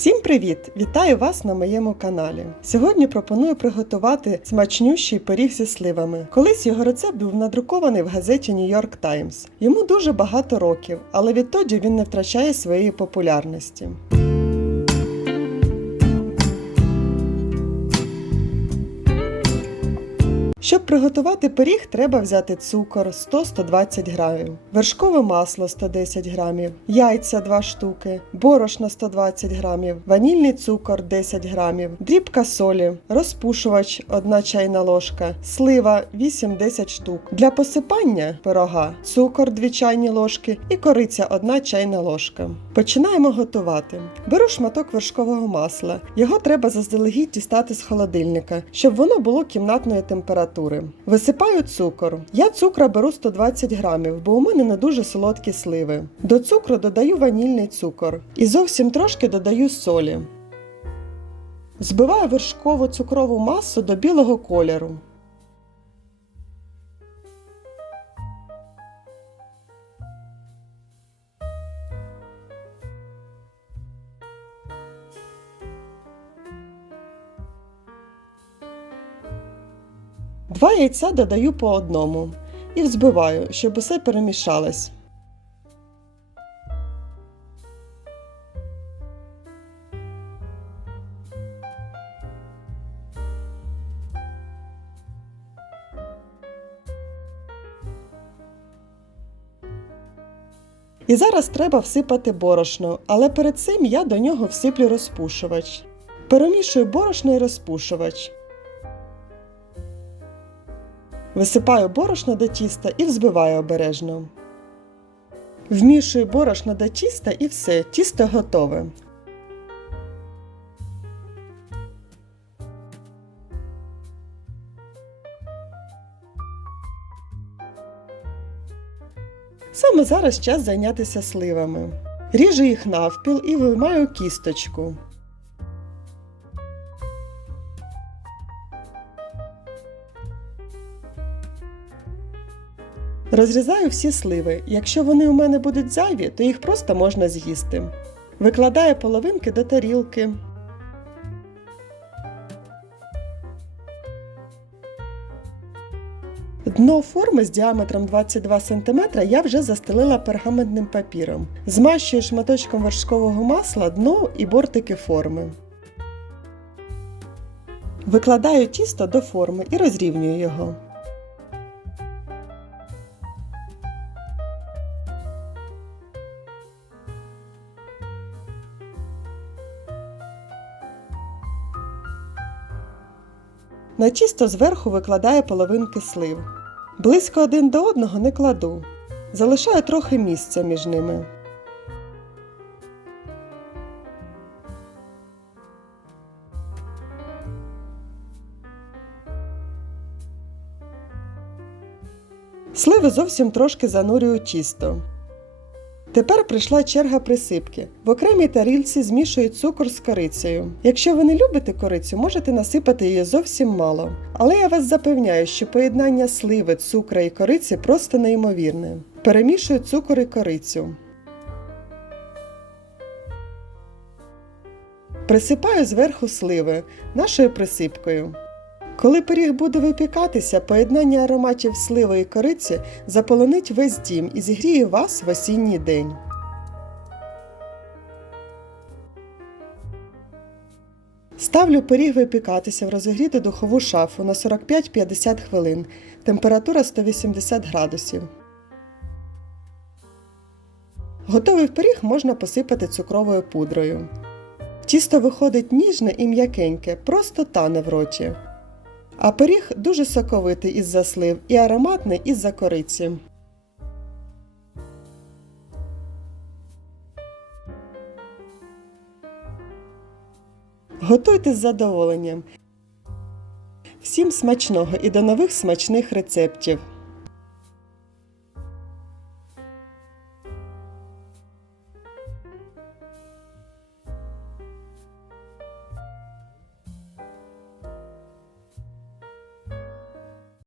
Всім привіт! Вітаю вас на моєму каналі. Сьогодні пропоную приготувати смачнющий пиріг зі сливами. Колись його рецепт був надрукований в газеті New York Times. Йому дуже багато років, але відтоді він не втрачає своєї популярності. Щоб приготувати пиріг, треба взяти цукор 100-120 грамів, вершкове масло 110 грамів, яйця 2 штуки, борошно 120 грамів, ванільний цукор 10 грамів, дрібка солі, розпушувач 1 чайна ложка, слива 8-10 штук. Для посипання пирога цукор 2 чайні ложки і кориця 1 чайна ложка. Починаємо готувати. Беру шматок вершкового масла. Його треба заздалегідь дістати з холодильника, щоб воно було кімнатної температури. Висипаю цукор. Я цукра беру 120 грамів, бо у мене не дуже солодкі сливи. До цукру додаю ванільний цукор і зовсім трошки додаю солі. Збиваю вершкову цукрову масу до білого кольору. Два яйця додаю по одному і взбиваю, щоб усе перемішалось. І зараз треба всипати борошно, але перед цим я до нього всиплю розпушувач. Перемішую борошно і розпушувач. Висипаю борошно до тіста і взбиваю обережно. Вмішую борошно до тіста і все, тісто готове. Саме зараз час зайнятися сливами. Ріжу їх навпіл і виймаю кісточку. Розрізаю всі сливи. Якщо вони у мене будуть зайві, то їх просто можна з'їсти. Викладаю половинки до тарілки. Дно форми з діаметром 22 см я вже застелила пергаментним папіром. Змащую шматочком вершкового масла дно і бортики форми. Викладаю тісто до форми і розрівнюю його. На тісто зверху викладаю половинки слив. Близько один до одного не кладу. Залишаю трохи місця між ними. Сливи зовсім трошки занурюю тісто. Тепер прийшла черга присипки. В окремій тарілці змішую цукор з корицею. Якщо ви не любите корицю, можете насипати її зовсім мало. Але я вас запевняю, що поєднання сливи, цукра і кориці просто неймовірне. Перемішую цукор і корицю. Присипаю зверху сливи нашою присипкою. Коли пиріг буде випікатися, поєднання ароматів сливи і кориці заполонить весь дім і зігріє вас в осінній день. Ставлю пиріг випікатися в розігріту духову шафу на 45-50 хвилин. Температура 180 градусів. Готовий пиріг можна посипати цукровою пудрою. Тісто виходить ніжне і м'якеньке, просто тане в роті. А пиріг дуже соковитий із заслив і ароматний із-за кориці. Готуйте з задоволенням. Всім смачного і до нових смачних рецептів!